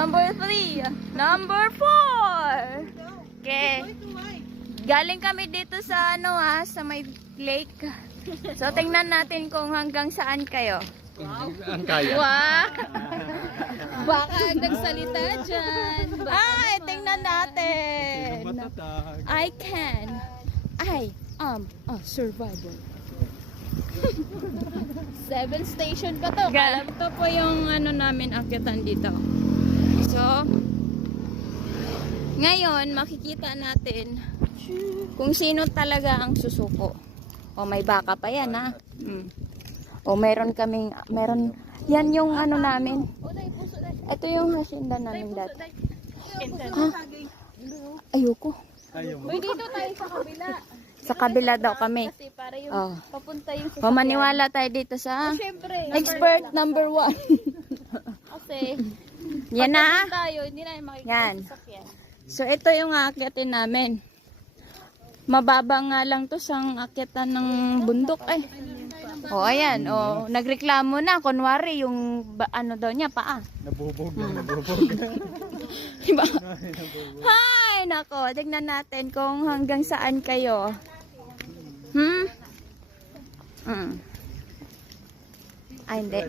Number 3. Number 4. Okay. Galing kami dito sa sa may lake. So tingnan natin kung hanggang saan kayo. Ang kaya. Wow! Baka nagsalita dyan. Ay, tingnan natin. Matatag. I am a survivor. 7 station pa to. Ito po yung namin akyatan dito. So, ngayon makikita natin kung sino talaga ang susuko. O may baka pa yan ha. O meron, yan yung namin. Ito yung hacienda namin dati. Ha? Ayoko. Uy, dito tayo sa kabila. Sa kabila daw kami. Kasi para yung papunta yung O maniwala tayo dito sa Siyempre, expert number 1. kasi Yan na. tayo, hindi na makikita Yan. sa sasakyan. So ito yung aakyatin namin. Mababa nga lang to sang akyatan ng bundok eh. O ayan, nagreklamo na kunwari yung daw niya paa. Nabubog na, nabubog. Diba? Hay, nako, tignan natin kung hanggang saan kayo. Ay, hindi.